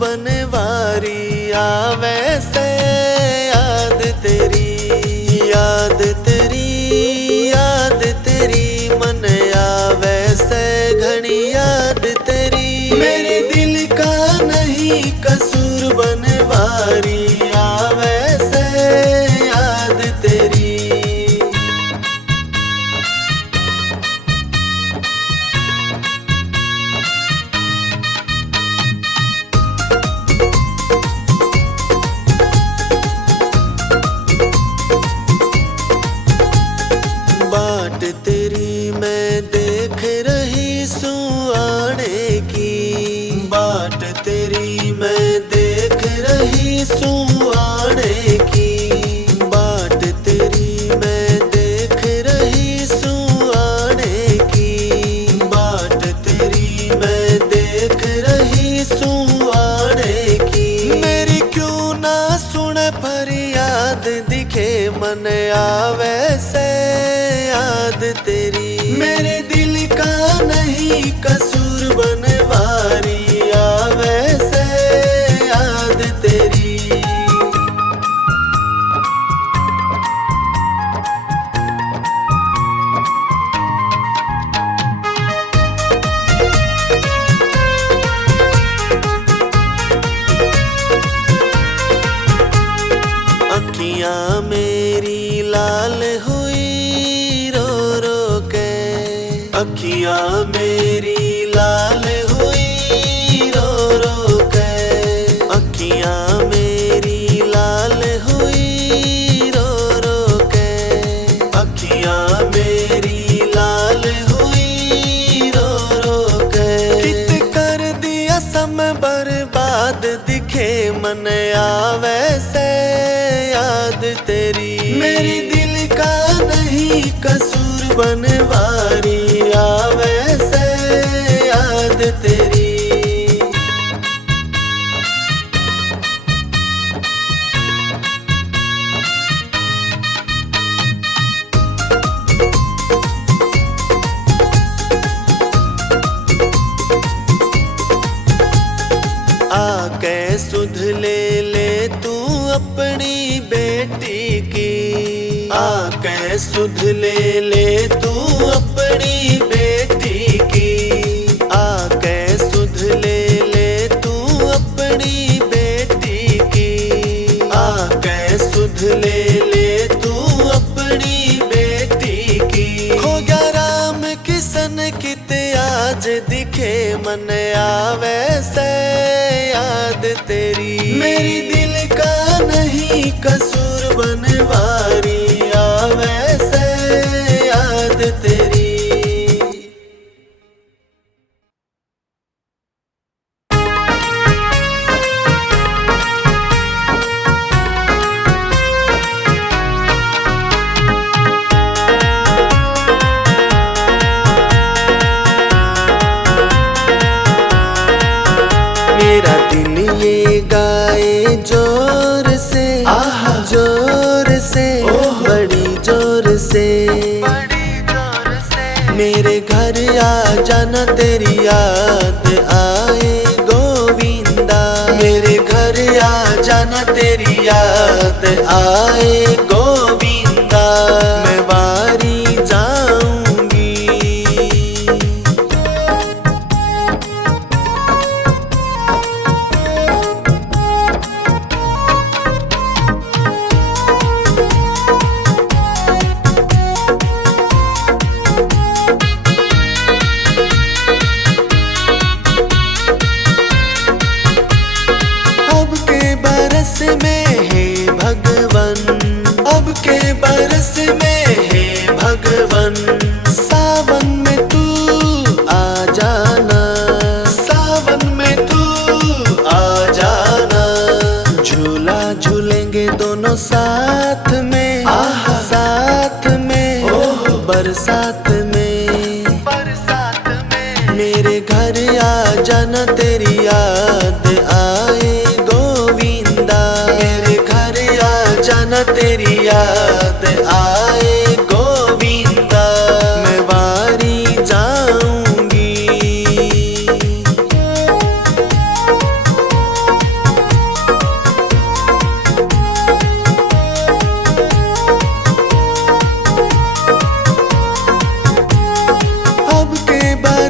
बनवारी आवे से याद तेरी, याद तेरी, याद तेरी मन आवे से घनी याद तेरी। मेरे दिल का नहीं कसूर बनवारी आवे से याद तेरी। बाट तेरी मैं देख रही सुआने की, बाट तेरी मैं देख रही सुआने की, बाट तेरी मैं देख रही सुआने की, बाट तेरी मैं देख रही सुआने की। मेरी क्यों ना सुन फरियाद दिखे मन आवे से याद तेरी। मेरे दिल का नहीं कसूर बनवारी आवे से याद तेरी। अखियां मेरी लाल हुई रो रो के, अखियां मेरी लाल हुई रो रो के, अखियां मेरी लाल हुई रो रो के, अखियां मेरी लाल हुई रो रो के। कित कर दिया सम बर्बाद दिखे मन आवे से याद तेरी। मेरे दिल का नहीं कसूर बनवारी आवे से याद तेरी। आके सुध ले ले तू अपनी बेटी की, आके सुध ले ले तू अपनी बेटी की, आके सुध ले ले तू अपनी बेटी की, आके सुध ले ले तू अपनी बेटी की। हो गया राम किसन कित आज दिखे मन आवे से याद तेरी। मेरी दिल का नहीं कसूर बनवारी आवे से याद तेरी। मेरा दिल ये गाए जोर से, आहा जोर से, बड़ी जोर से, मेरे घर आ जाना तेरी याद आए गोविंदा। मेरे घर आ जाना तेरी याद आए गोविंदा। मैं वारी जाऊंगी। बरस में है भगवन, अब के बरस में है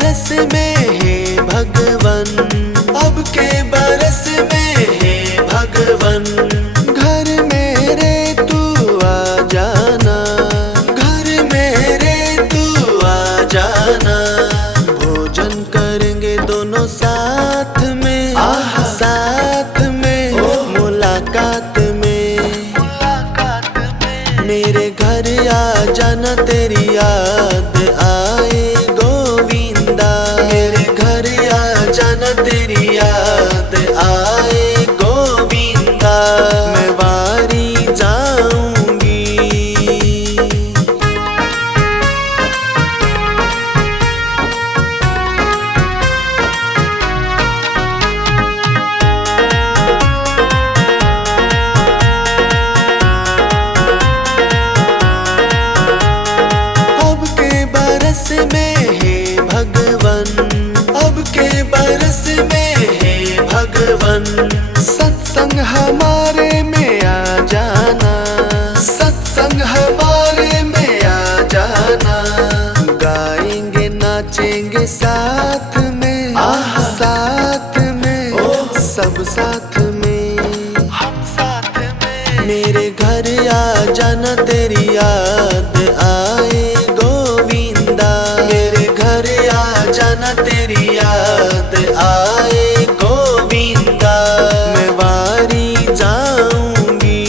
बरस में हे भगवन, अब के बरस में हे भगवन, घर मेरे तू आ जाना, घर मेरे तू आ जाना। भोजन करेंगे दोनों साथ में, साथ में मुलाकात में, मेरे घर आ जाना तेरी याद आए गोविंदा, मेरे घर आ जाना तेरी याद आए गोविंदा, मैं वारी जाऊंगी। अब के बरस में हे भगवन, अब के बरस में हे भगवन, सत्संग हमारे में आ जाना, सत्संग हमारे में आ जाना। गाएंगे नाचेंगे साथ में, साथ में सब साथ में, हम साथ में, मेरे घर आ जाना तेरी याद आए गोविंदा, मेरे घर आ जाना तेरी याद आए गोविंदा, मैं वारी जाऊंगी।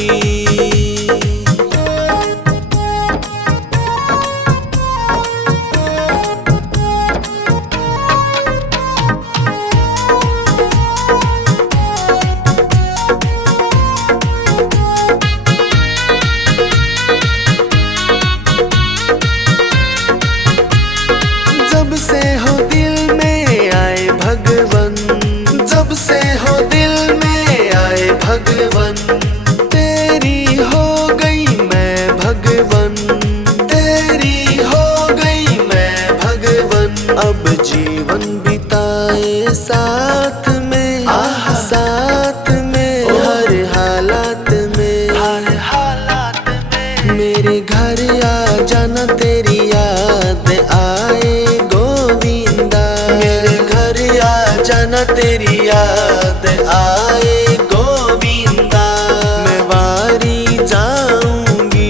जब से हो दिल में आए भगवन, जब से हो दिल में आए भगवन, तेरी हो गई मैं भगवन, तेरी हो गई मैं भगवन। अब जीवन बिताए साथ में, साथ में हर हालात में, हर हालात में, मेरे घर आ जाना तेरी याद आए गोविंदा, मेरे घर आ जाना तेरी याद आए गोविंदा, मैं वारी जाऊंगी।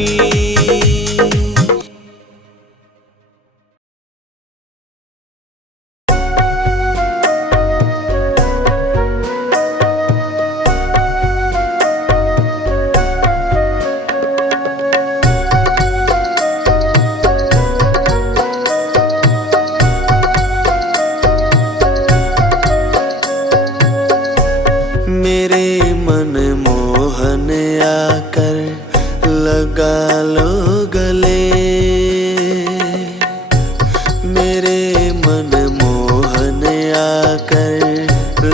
मेरे मन मोहन आकर लगा लो गले, मेरे मन मोहन आकर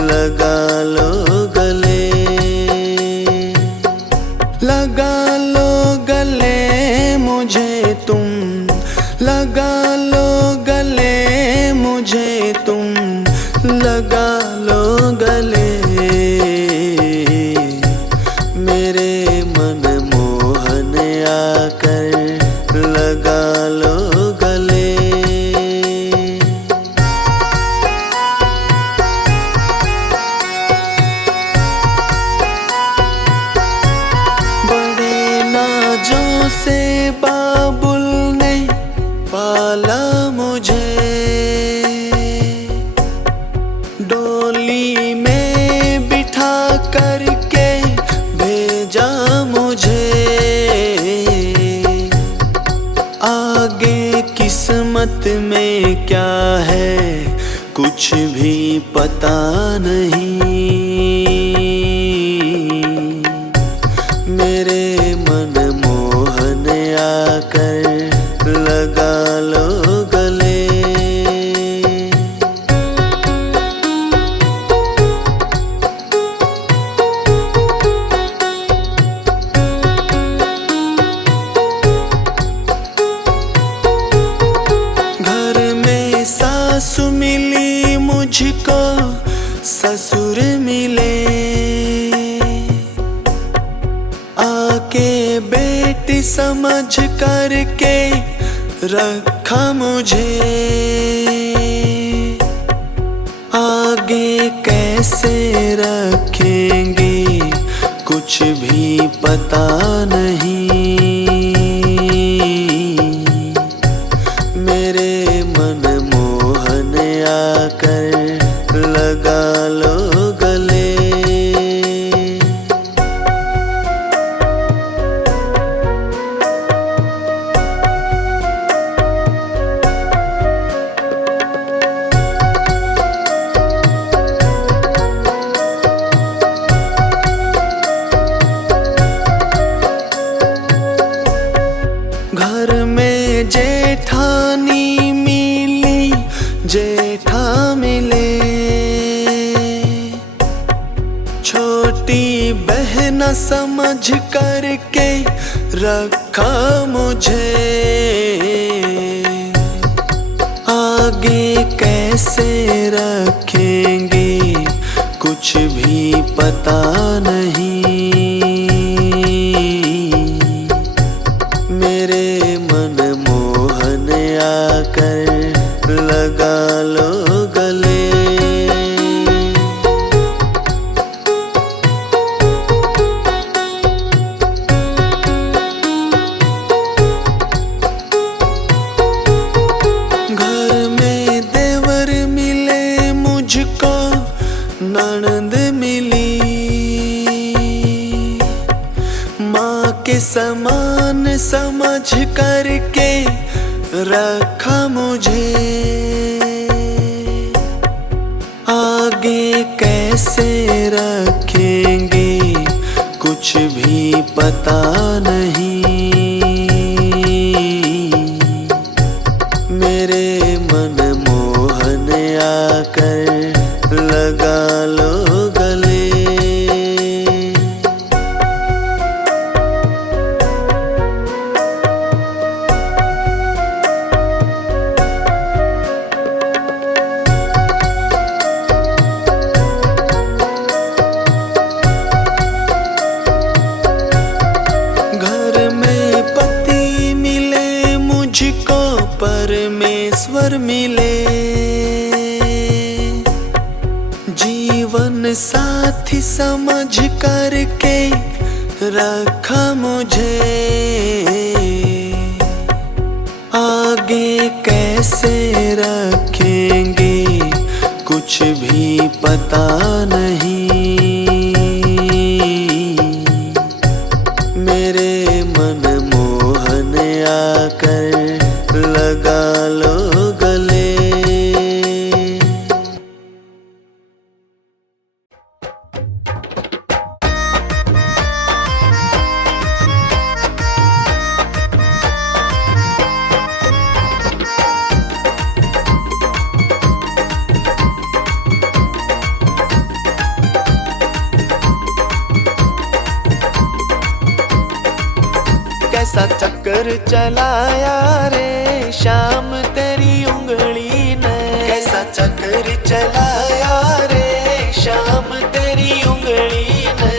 लगा लो गले, लगा लो गले मुझे तुम, लगा लो गले मुझे तुम, लगा लो गले, मेरे मन मोहन आकर लगा लो गले। बड़े नाजों से बाबुल ने पाला मुझे, डोली में बिठा करके भेजा मुझे, आगे किस्मत में क्या है कुछ भी पता नहीं, मेरे मन मोहन आकर लगा लो गले। सासु मिली मुझको ससुर मिले, आके बेटी समझ करके रखा मुझे, आकर लगा लो गले। घर में जेठानी मिली, जेठा मिले, छोटी बहन समझ करके रखा मुझे। आगे कैसे रखेंगे कुछ भी पता नहीं। मेरे मन मोहन आकर लगा लो गले। घर में देवर मिले मुझको, ननद मिली, माँ के समान समझ करके रखा मुझे। आगे कैसे रखेंगे कुछ भी पता नहीं। मेरे मन मोहन आकर लगा लो गले। परमेश्वर मिले, जीवन साथी समझ करके रखा मुझे। आगे कैसे रखेंगे कुछ भी पता नहीं। मेरे मन मोहन आकर लगा लो गले। कैसा चक्कर चलाया रे शाम तेरी उंगली ने। कैसा चक्कर चलाया रे शाम तेरी उंगली ने।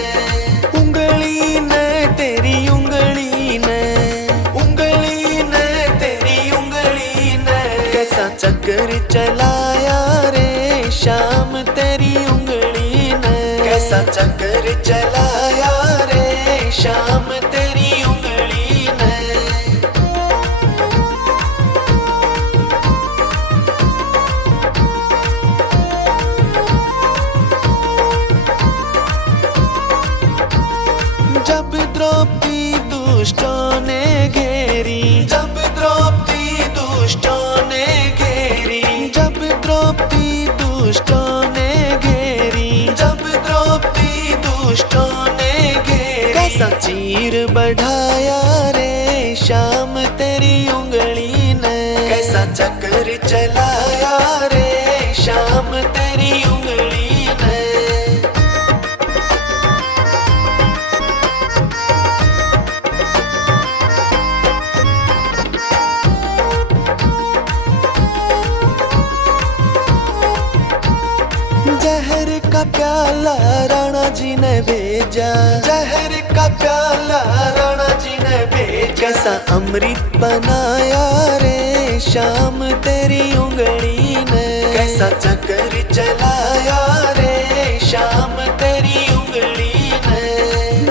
उंगली ने तेरी उंगली ने, उंगली ने तेरी उंगली ने। कैसा चक्कर चलाया रे शाम तेरी उंगली ने। कैसा चक्कर चलाया रे शाम तेरी उंगली ने। जब द्रौपदी दुष्टों ने घेरी, जब द्रौपदी दुष्टों ने घेरी, जब द्रौपदी दुष्टों ने घेरी, जब द्रौपदी दुष्टों ने घेरी। कैसा चीर बढ़ाया रे शाम तेरी उंगली ने। कैसा चक्कर चलाया रे शाम तेरी उंगली ने। जहर का प्याला राणा जी ने भेजा, जहर का प्याला राणा जी ने भेजा। कैसा अमृत बनाया रे शाम तेरी उंगली ने। कैसा चक्कर चलाया रे शाम तेरी उंगली ने।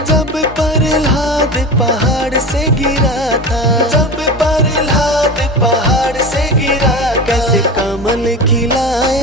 जब प्रहलाद पहाड़ से गिरा था, जब प्रहलाद पहाड़ से गिरा, कैसे कमल खिलाया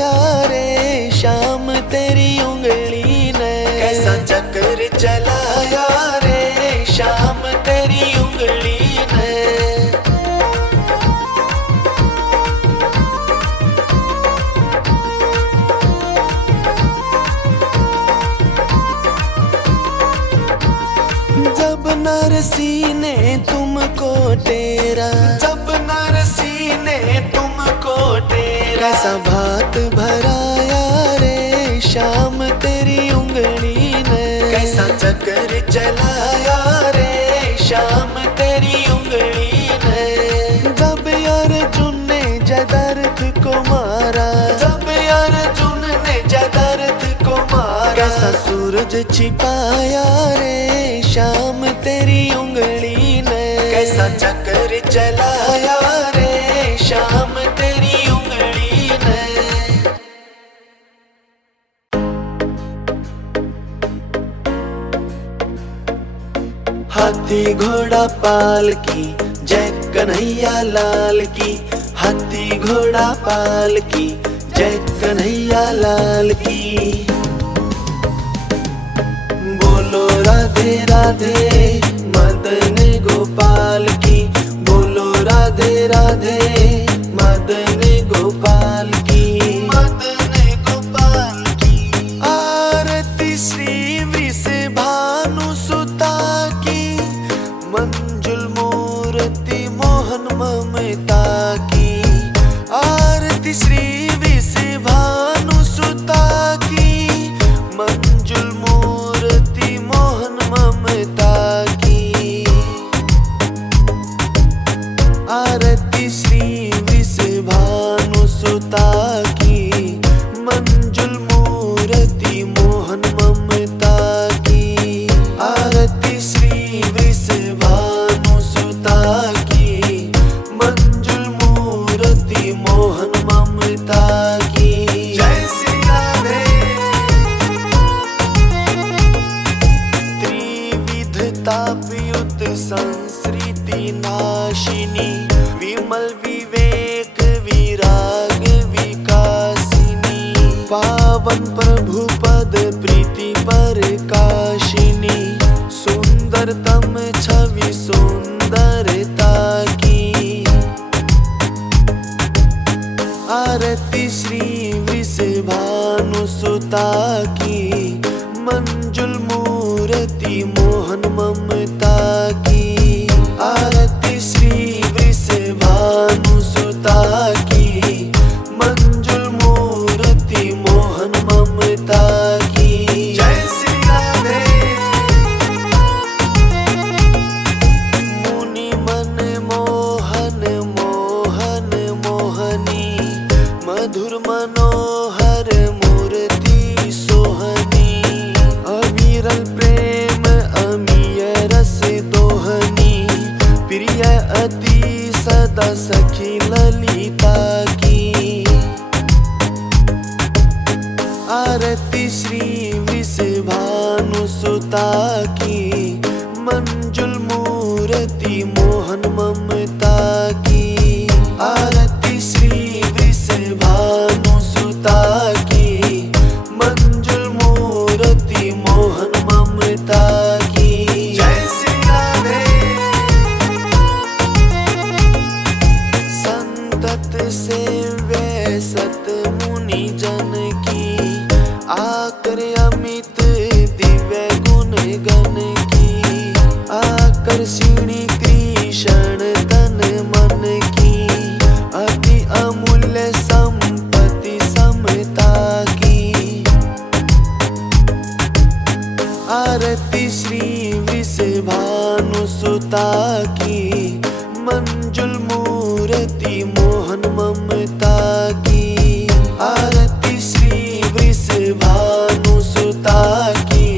नरसी ने तुमको टेरा, जब नरसी ने तुमको टेरा, कैसा भात भराया रे श्याम तेरी उंगली ने, कैसा चक्कर चलाया रे श्याम तेरी उंगली ने। जब अर्जुन ने जदर्थ को मारा, जब अर्जुन ने जदर्थ को मारा, कैसा सूरज छिपाया रे श्याम तेरी उंगली ने, कैसा चक्कर चलाया रे श्याम तेरी उंगली ने। हाथी घोड़ा पाल की जय कन्हैया लाल की, हाथी घोड़ा पाल की जय कन्हैया लाल की। बोलो राधे राधे मदन गोपाल की, बोलो राधे राधे मदन गोपाल की, मदन गोपाल की। आरती श्री वृषभानु सुता की, मंजुल मूर्ति मोहन ममता की। आरती श्री वृषभानु सुता की, मंजुल मूर्ति मोहन ममता की। आरती श्री वृषभानु सुता की, मंजुल मूर्ति मोहन ममता की। आरती श्री वृषभानु सुता की, मंजुल मूर्ति मोहन ममता की। जय श्री राधे। त्रिविधतापयुत संस्कृति नाशिनी, विमल विवेक विराग विकासिनी। पावन प्रभु पद प्रीति प्रकाशिनी, सुंदरतम छवि सुंदरता की। आरती श्री वृषभानु सुता की, मंजुल मूर्ति मोहन ममता की। आरती श्री वृषभानु सुता की, मंजुल मूर्ति मोहन ममता की। जय श्री राधे। मुनि मन मोहन मोहन मोहनी, मधुर मनोहर मूर्ति सोहनी। अविरल प्रेम अमीय रस दोहनी, प्रिय अति सदा सखी ललिता की। आरती श्री वृषभानु सुता की, मंजुल मूर्ति मोहन ममता की। आरती श्री वृषभानु सुता की, मंजुल मूर्ति मोहन ममता की। जय श्री राधे। संतत सेव्य सत मुनि जन की, आकर अमित दिव्य गुण गण की। आकर्षिणी कृष्ण तन मन की, अति अमूल्य संपत्ति समता की। आरती श्री वृषभानु सुता की, मंजुल मूर्ति मोहन ममता की। आरती श्री वृषभानु सुता की,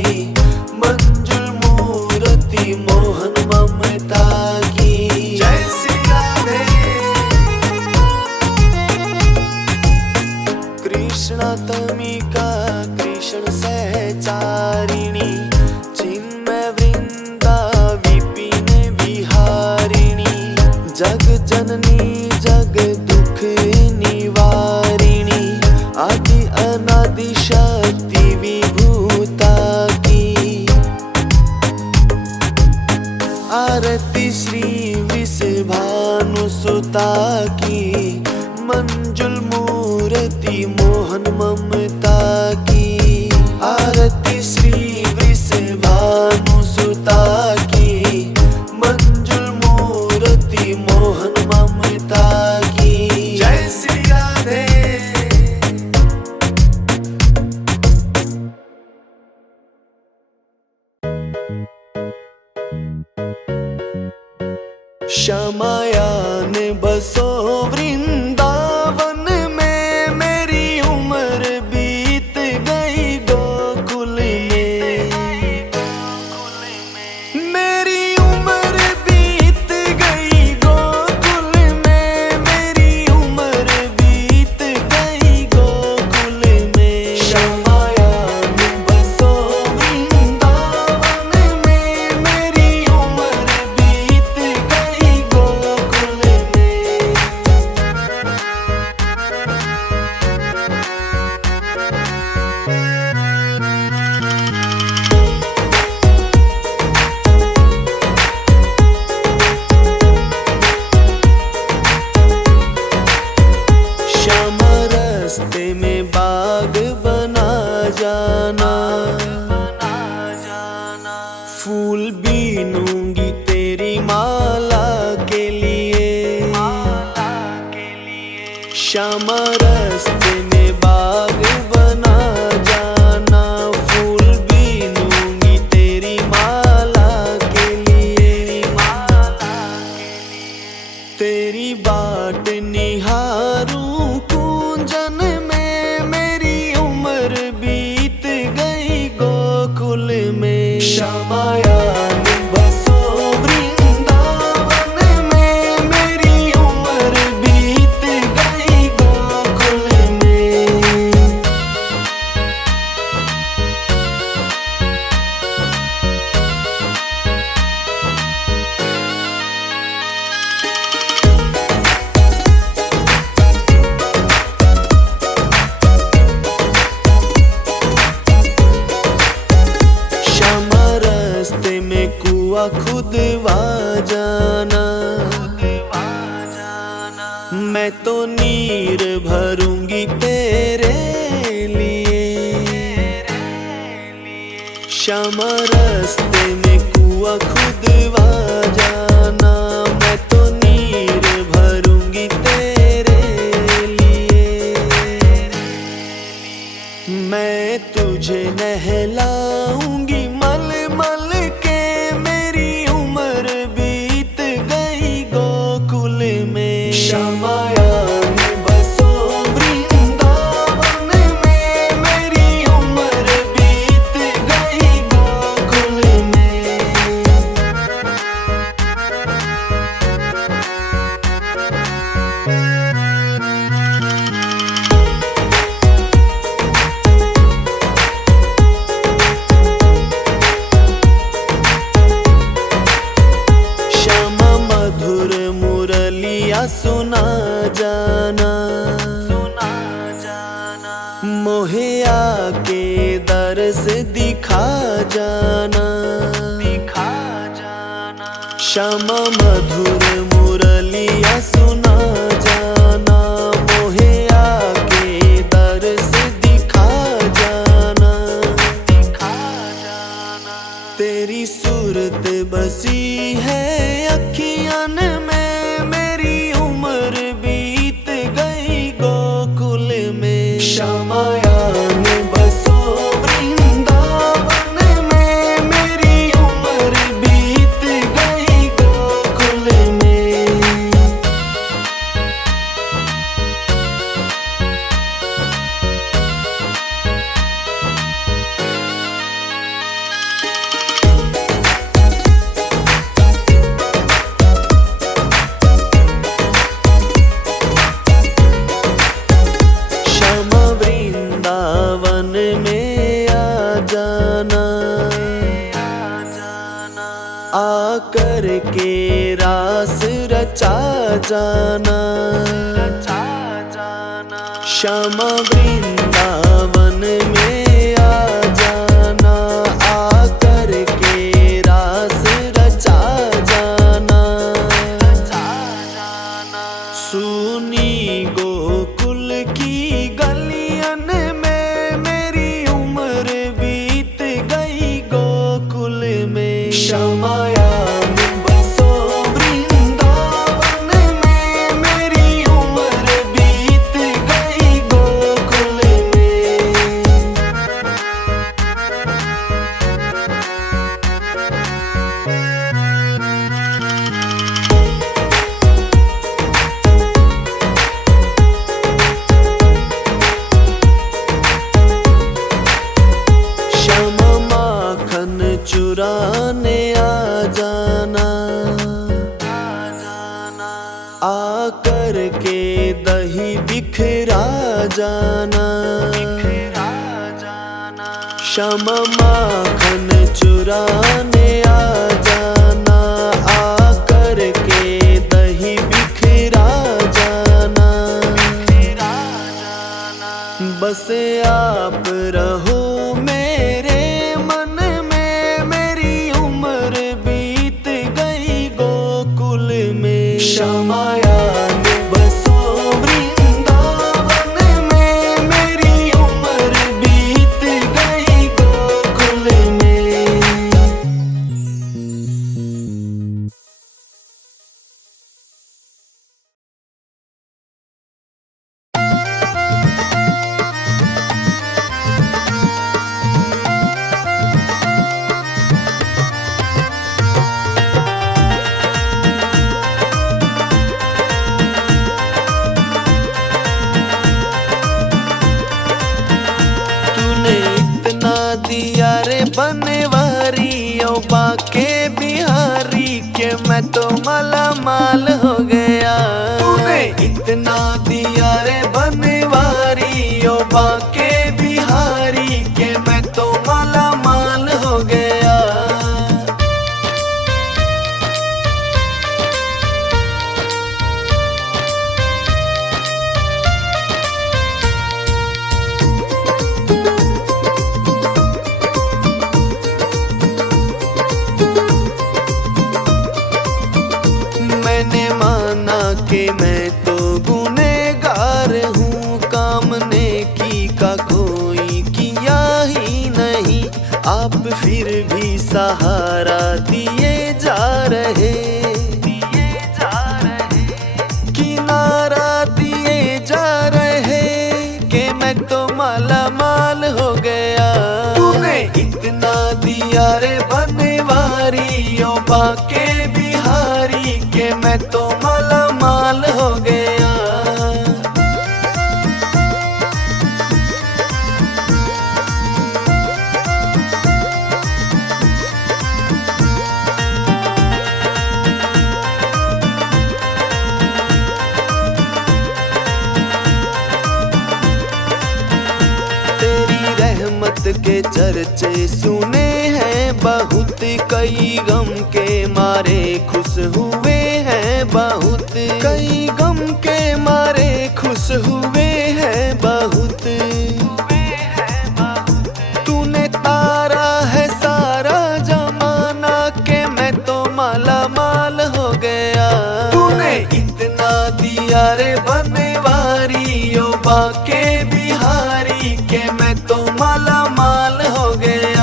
मंजुल मूर्ति मोहन ममता की। जय श्री राधे। कृष्णात्मिका कृष्ण सहचारिणी, चिन्मय वृंदा विपिन विहारिणी। जग जननी जग दुख निवारिणी, आदि अनादि शक्ति विभूता की। आरती श्री वृषभानु सुता की, मंजुल मूर्ति मोहन ममता की। आरती श्री वृषभानु सुता की, रास्ते में बाग बना जाना, फूल बीनूंगी तेरी माला के लिए, तेरी बाट निहारूं कूंजन में, मेरी उम्र बीत गई गोकुल में। श्यामायान बसो वृंदावन में, मेरी उम्र बीत गई गोकुल में। श्यामा रास्ते में कुआं खुदवा जाना, मैं तो नीर भरूंगी तेरे लिए। श्यामा रास्ते में कुआं खुदवा जाना, मैं तो नीर भरूंगी तेरे लिए। मैं तुझे नहलाऊंगी मल मल के, मेरी उम्र बीत गई गोकुल में। श्यामायान बसो वृंदावन में, मेरी उम्र बीत गई गोकुल में। श्यामा मधुर मुरलिया सुना जाना, मोहे आके दर्श दिखा जाना। श्यामा मधुर मुरलिया सुना जाना, मोहे आके दर्श दिखा जाना। तेरी सूरत बसी है अखियन में, मेरी उम्र बीत गई गोकुल में। श्यामायान बसो वृंदावन में, मेरी उम्र बीत गई गोकुल में। श्यामा वृंदावन में आ जाना, आकर के रास रचा जाना। श्यामा वृंदावन में आ जाना, आकर के रास रचा जाना। सुनी गोकुल की गलियन में, मेरी उम्र बीत गई गोकुल में। श्यामायान बसो वृंदावन में, मेरी उम्र बीत गई गोकुल में। श्यामा माखन चुराने आ जाना, आकर के दही बिखरा जाना। श्यामा माखन चुराने आ जाना, आकर के दही बिखरा जाना। बस आप रहो मेरे मन में, मेरी उम्र बीत गई गोकुल में। श्यामायान बसो वृंदावन में, मेरी उम्र बीत गई गोकुल में। माल हो गया। तूने इतना दिया रे बनवारी ओ बाके बिहारी के मैं तो माला माल हो गया। मैंने माना कि मैं तो गुनहगार हूँ, काम नेकी का कोई किया ही नहीं। आप फिर भी सहारा दिए जा रहे, किनारा दिए जा रहे कि मैं तो माला माल हो गया। तूने इतना दिया रे बनवारी ओ बाके बिहारी के मैं तो माला माल हो गया। तेरी रहमत के चर्चे सुने हैं बहुत, कई गम के मारे खुश हुए हैं बहुत, कई गम के मारे खुश हुए हैं बहुत। तूने तारा है सारा जमाना के मैं तो माला माल हो गया। तूने इतना दिया रे बनवारी ओ बाके बिहारी के मैं तो माला माल हो गया।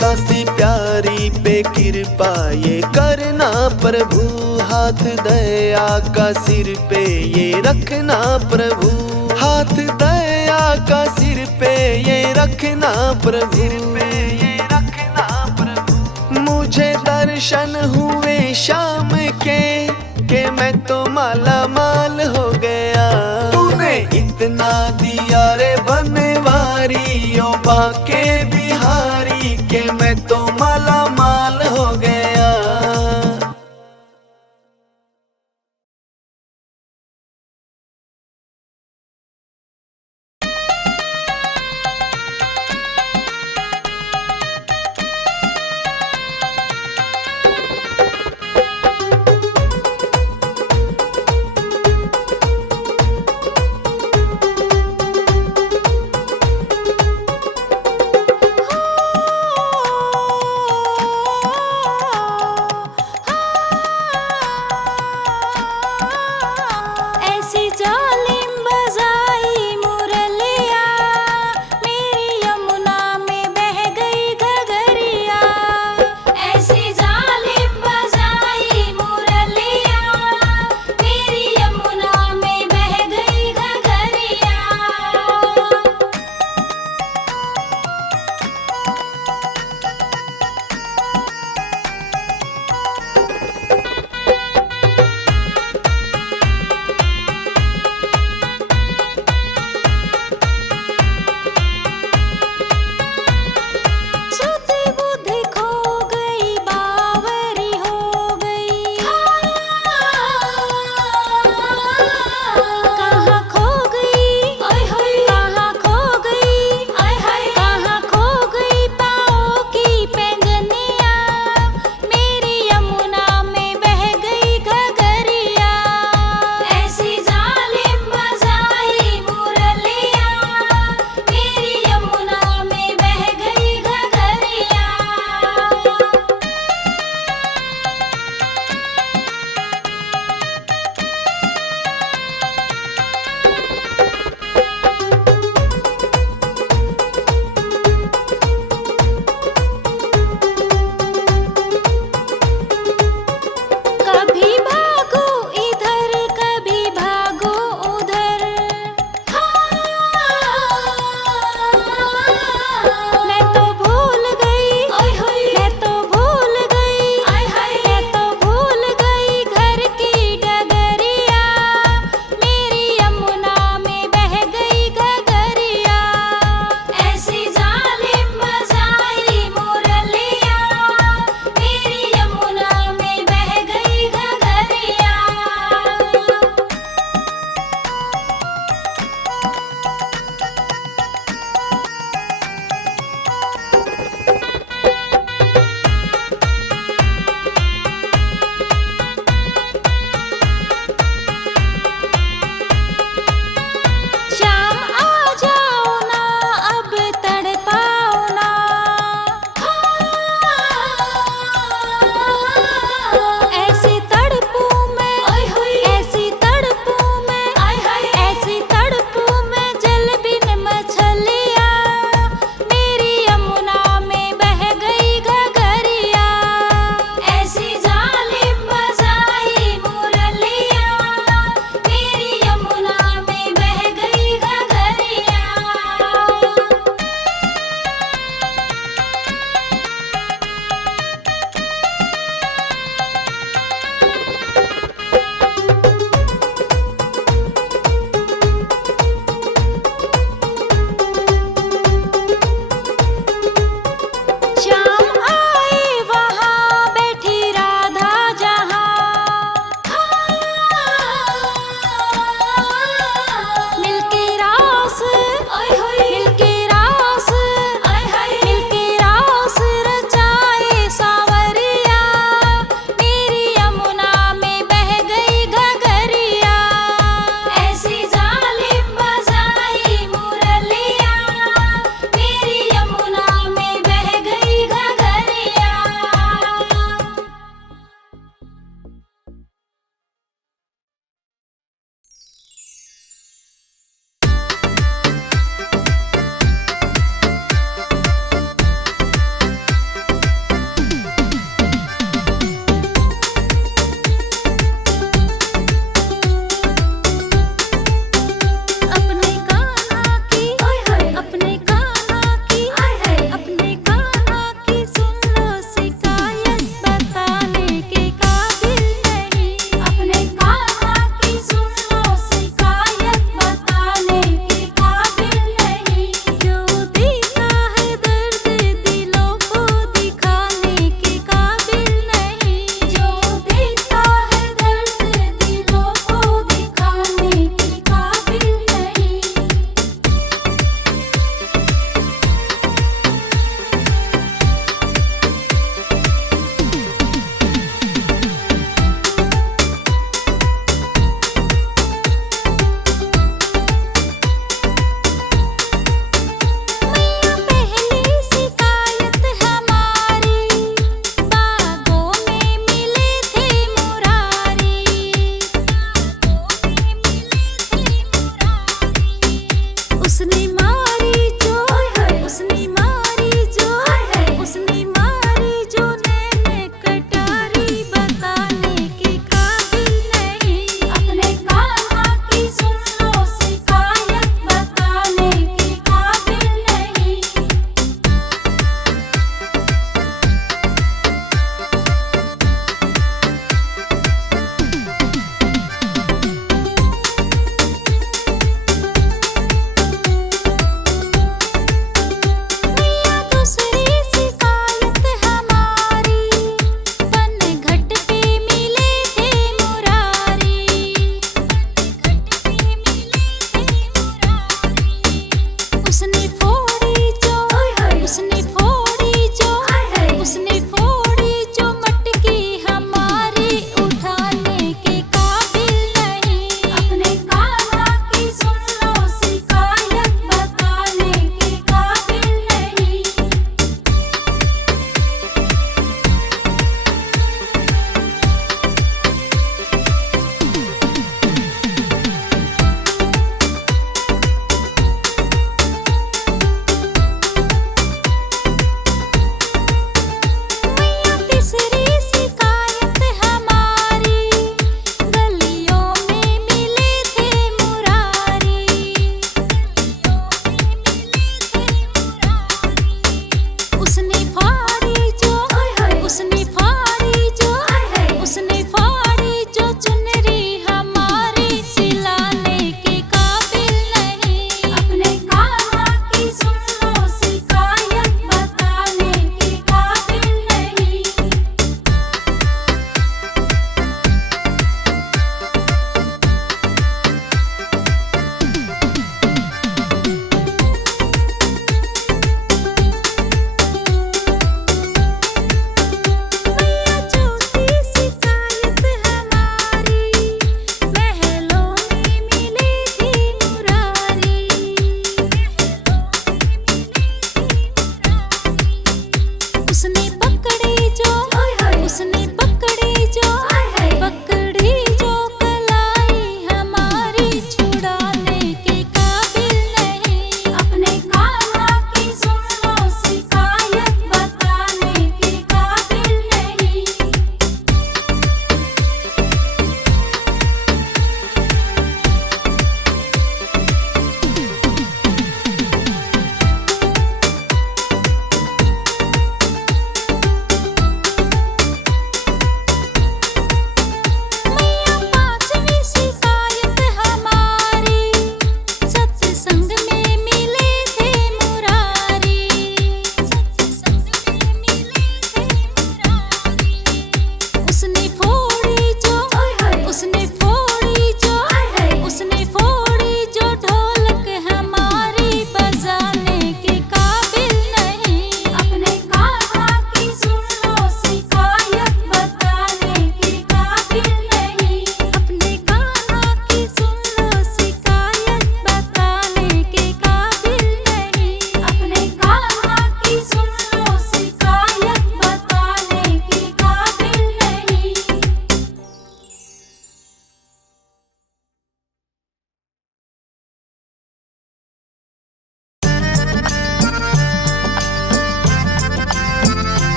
दासी प्यारी पे कृपा ये करना प्रभु, हाथ दया का सिर पे ये रखना प्रभु, हाथ दया का सिर पे ये रखना प्रभु। मुझे दर्शन हुए शाम के मैं तो माला माल हो गया। तूने इतना दिया रे बनवारी ओ बाके बिहारी के मैं तो माला माल हो गया।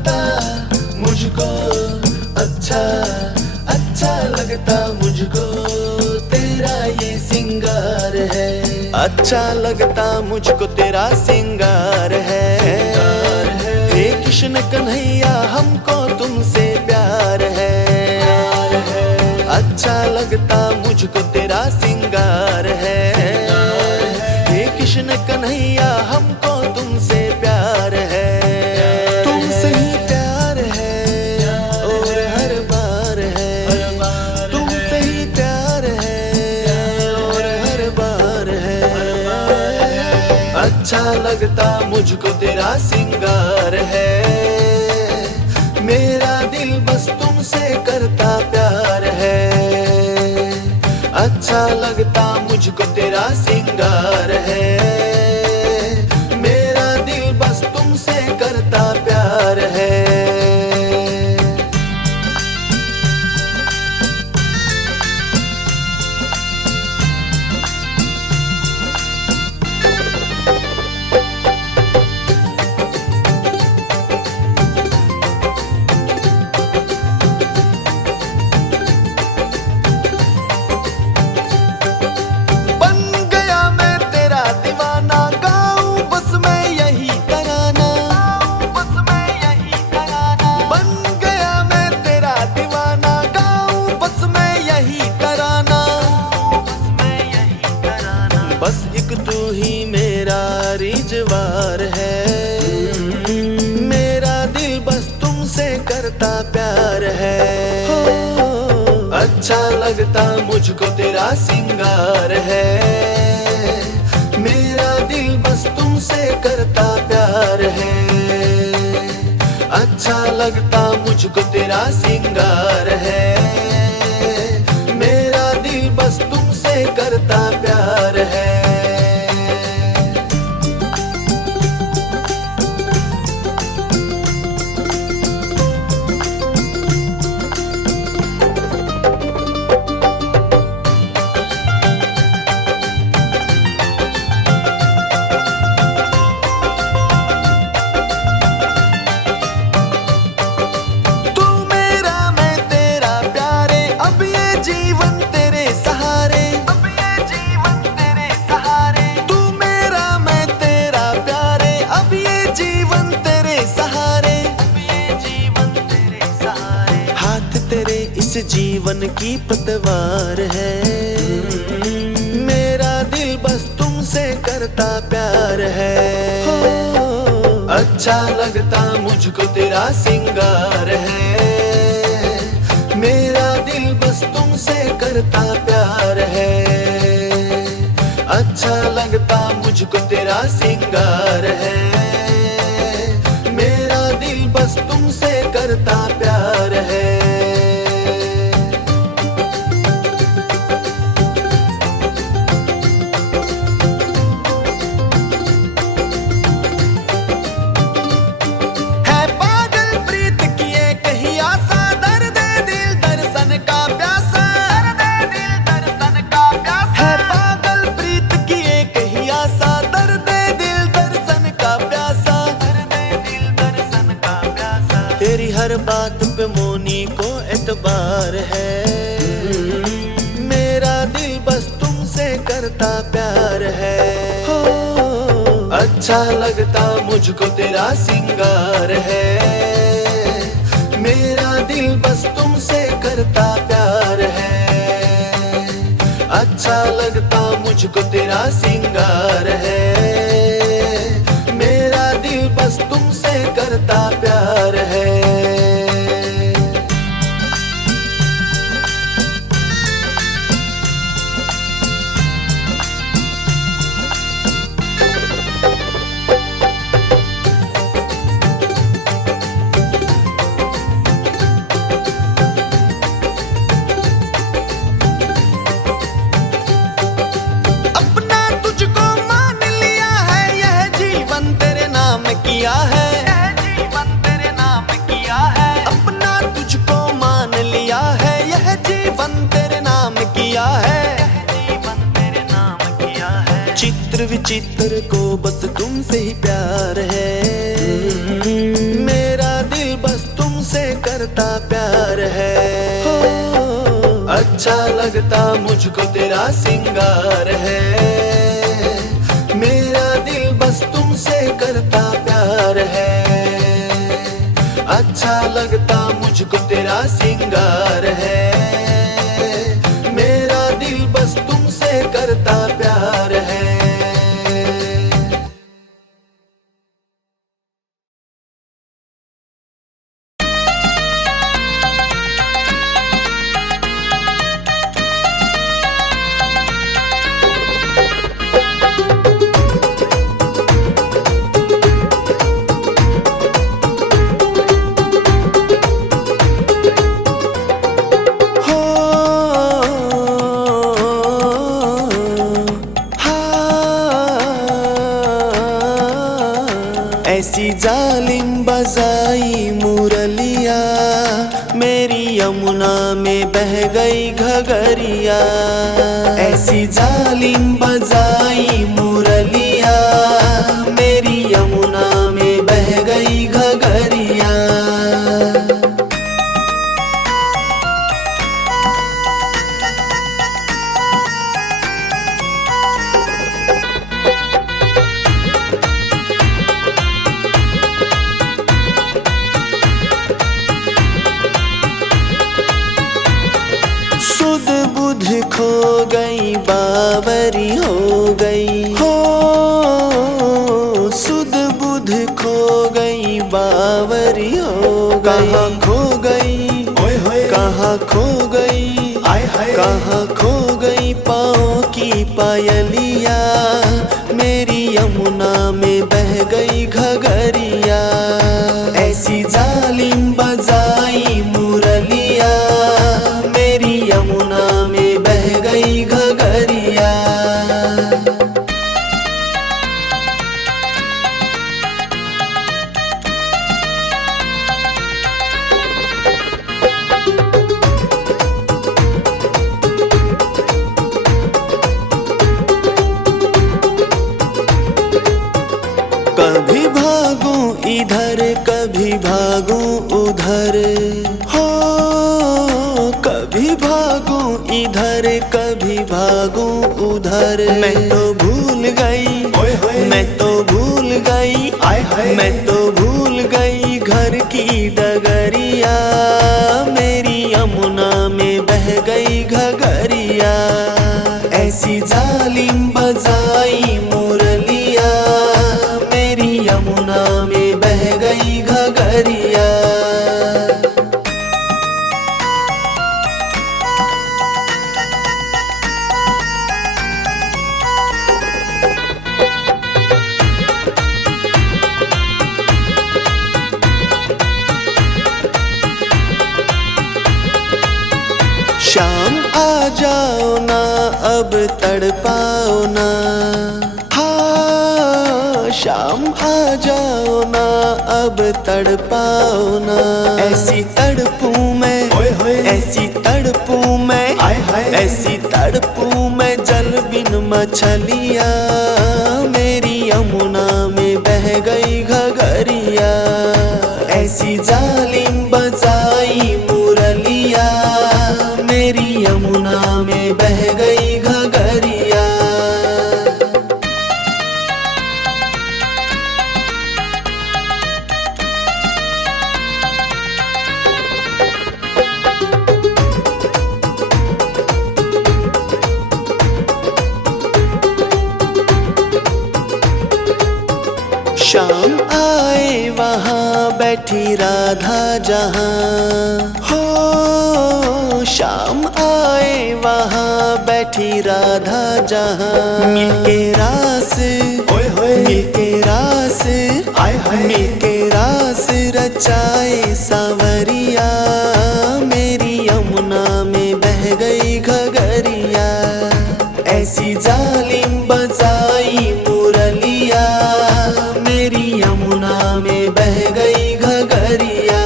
लगता मुझको, अच्छा अच्छा लगता मुझको तेरा ये सिंगार है। अच्छा लगता मुझको तेरा सिंगार है। हे कृष्ण कन्हैया हमको तुमसे प्यार है। अच्छा लगता मुझको तेरा सिंगार है। हे कृष्ण कन्हैया हमको तुमसे प्यार है। तुमसे ही प्यार है और हर बार है। तुमसे ही प्यार है और हर बार है। अच्छा लगता मुझको तेरा सिंगार है। मेरा दिल बस तुमसे करता प्यार है। अच्छा लगता मुझको तेरा सिंगार है। मेरा दिल बस तुमसे करता प्यार है। बस एक तू ही मेरा रिजवार है। मेरा दिल बस तुमसे करता प्यार है। अच्छा लगता मुझको तेरा सिंगार है। मेरा दिल बस तुमसे करता प्यार है। अच्छा लगता मुझको तेरा सिंगार है। मेरा दिल बस तुमसे करता प्यार है। इस जीवन की पतवार है। मेरा दिल बस तुमसे करता प्यार है। अच्छा लगता मुझको तेरा सिंगार है। मेरा दिल बस तुमसे करता प्यार है। अच्छा लगता मुझको तेरा सिंगार है। मेरा दिल बस तुमसे करता प्यार है। तेरी हर बात पे मोनी को एतबार है। मेरा दिल बस तुमसे करता प्यार है। अच्छा लगता मुझको तेरा सिंगार है। मेरा दिल बस तुमसे करता प्यार है। अच्छा लगता मुझको तेरा सिंगार है। मेरा दिल बस तुमसे करता प्यार है। किया है जीवन तेरे नाम किया है। अपना तुझको मान लिया है। यह जीवन तेरे नाम किया है। जीवन तेरे नाम किया है। चित्र विचित्र को बस तुमसे ही प्यार है। मेरा दिल करता प्यार है। अच्छा लगता मुझको तेरा सिंगार है। मेरा दिल बस तुमसे करता प्यार है। अच्छा लगता मुझको तेरा सिंगार है। मेरा दिल बस तुमसे करता प्यार है। ऐसी जालिम बजाई मुरलिया, मेरी यमुना में बह गई घगरिया। ऐसी जालिम बजाई मुरलिया, मेरी यमुना में बह गई घगरिया। सुध बुध खो गई बावरी हो गई हो। सुध बुध खो गई बावरी हो गई। कहाँ खो गई कहाँ खो गई कहाँ खो गई पाँव की पायलिया, मेरी यमुना में बह गई घगरिया। ऐसी जालिम बजाई मुरलिया, मेरी यमुना में बह गई घगरिया। कभी भागूं इधर कभी भागूं उधर हो। कभी भागूं इधर कभी भागूं उधर। मैं तो भूल गई मैं तो भूल गई मैं तो भूल गई घर की डगरिया, मेरी यमुना में बह गई घगरिया। ऐसी जालिम बजाई मुरलिया, मेरी यमुना में बह गई घगरिया। शाम आ जाओ ना अब तड़पाओ ना। हाँ शाम आ जाओ ना अब तड़पाओ ना। ऐसी तड़पूं मैं ऐसी तड़पूं मैं ऐसी तड़पूं मैं जल बिन मछलिया, मेरी यमुना में बह गई घगरिया। ऐसी जालिम बजाई मुरलिया, मेरी यमुना में बह गई घगरिया। शाम आए वहाँ बैठी राधा जहाँ हो। शाम आए वहाँ बैठी राधा जहाँ। मिलके रास मिलके रास मिलके रास रचाए सांवरिया, मेरी यमुना में बह गई घगरिया। ऐसी जालिम बजाई मुरलिया, मेरी यमुना में बह गई घगरिया।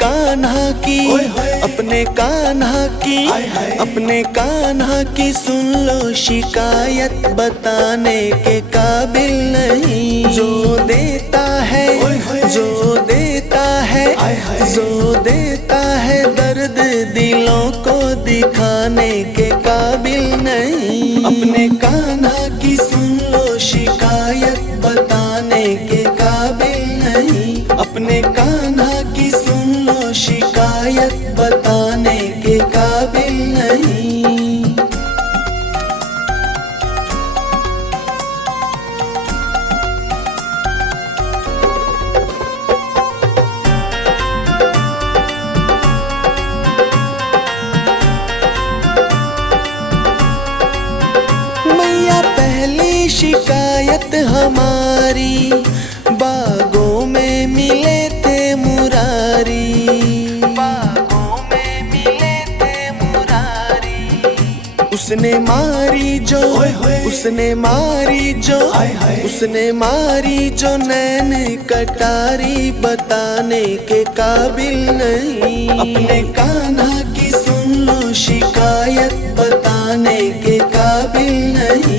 कान्हा की, अपने कान्हा की, अपने कान्हा की सुन लो शिकायत, बताने के काबिल नहीं। जो देता है, जो देता है, जो देता है दर्द दिलों को दिखाने के काबिल नहीं। अपने कान्हा की सुन लो शिकायत, बताने के काबिल नहीं। अपने कान्हा की सुन लो शिकायत, बताने के काबिल नहीं। मैया पहली शिकायत हमारी, बागों में मिले थे मुरारी, बागों में मिले थे मुरारी। उसने मारी जो, उसने मारी जो, उसने मारी जो नैन कटारी, बताने के काबिल नहीं। अपने कान्हा की सुन लो शिकायत, बताने के काबिल नहीं।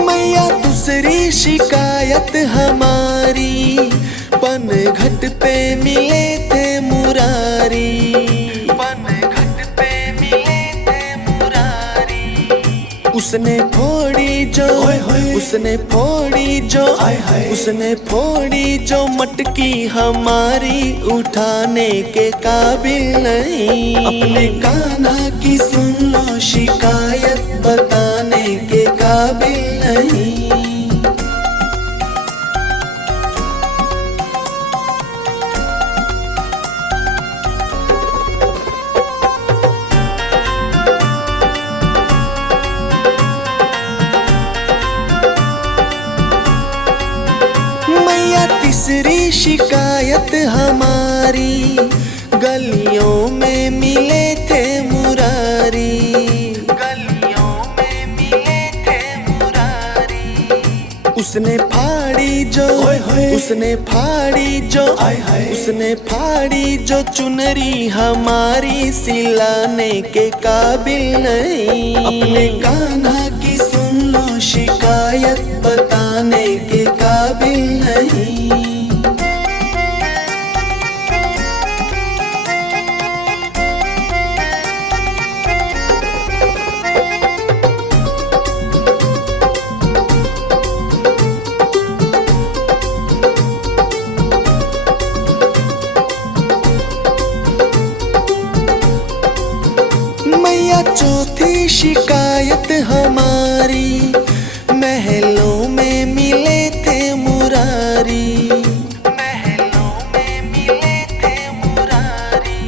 मैया दूसरी शिकायत हमारी, पनघट पे मिले थे मुरारी, पनघट पे मिले थे मुरारी। उसने फोड़ी जो, उसने फोड़ी जो, उसने फोड़ी जो मटकी हमारी, उठाने के काबिल नहीं। अपने कान्हा की सुन लो शिकायत, बताने के काबिल नहीं। मैया तीसरी शिकायत हमारी, गलियों में मिले थे मुरारी, गलियों में मिले थे मुरारी। उसने फाड़ी जो, उसने फाड़ी जो, उसने फाड़ी जो चुनरी हमारी, सिलाने के काबिल नहीं। अपने कान्हा की सुन लो शिकायत, बताने के काबिल नहीं। मैया चौथी शिकायत हमारी, महलों में मिले थे मुरारी, महलों में मिले थे मुरारी।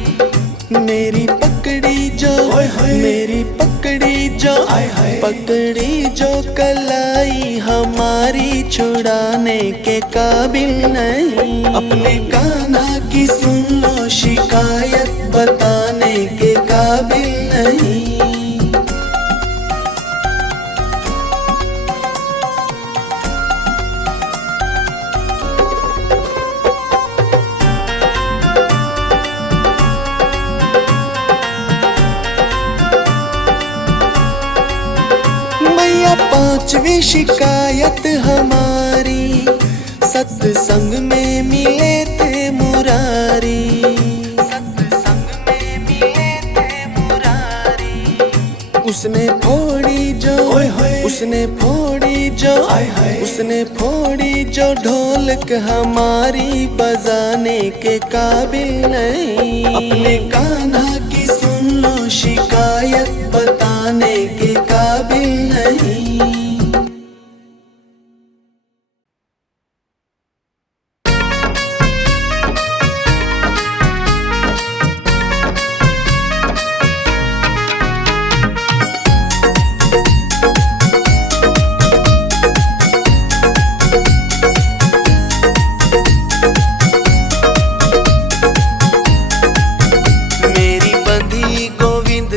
मेरी पकड़ी जो, मेरी पकड़ी जो, पकड़ी जो कलाई हमारी, छुड़ाने के काबिल नहीं। अपने कान्हा की सुन लो शिकायत, बताने के काबिल नहीं। मैया पांचवी शिकायत हमारी, सत्संग में मिले थे मुरारी, सत्संग में मिले थे मुरारी। उसने फोड़ी जो, उसने फोड़ी जो, उसने फोड़ी जो ढोलक हमारी, बजाने के काबिल नहीं। अपने कान्हा की सुन लो शिकायत, बताने के काबिल नहीं।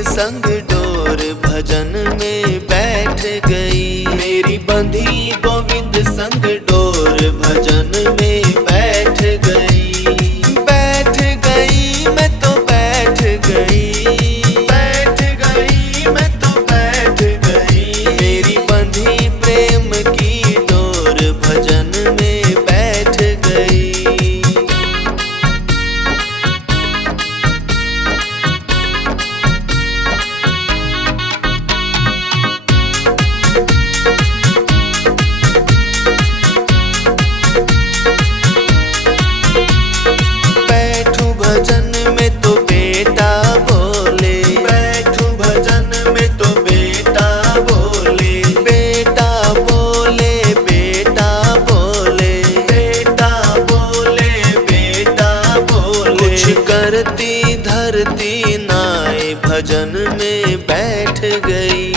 संग डोर भजन में बैठ गई। मेरी बंधी गोविंद संग डोर भजन में बैठ गई। बैठ गई मैं तो बैठ गई, बैठ गई मैं तो बैठ गई। मेरी बंधी प्रेम की डोर भजन में बैठ गई। बैठूं भजन में तो बेटा बोले, बैठूं भजन में तो बेटा बोले। बेटा बोले, बेटा बोले, बेटा बोले, बेटा बोले। कुछ करती धरती नाय भजन में बैठ गई।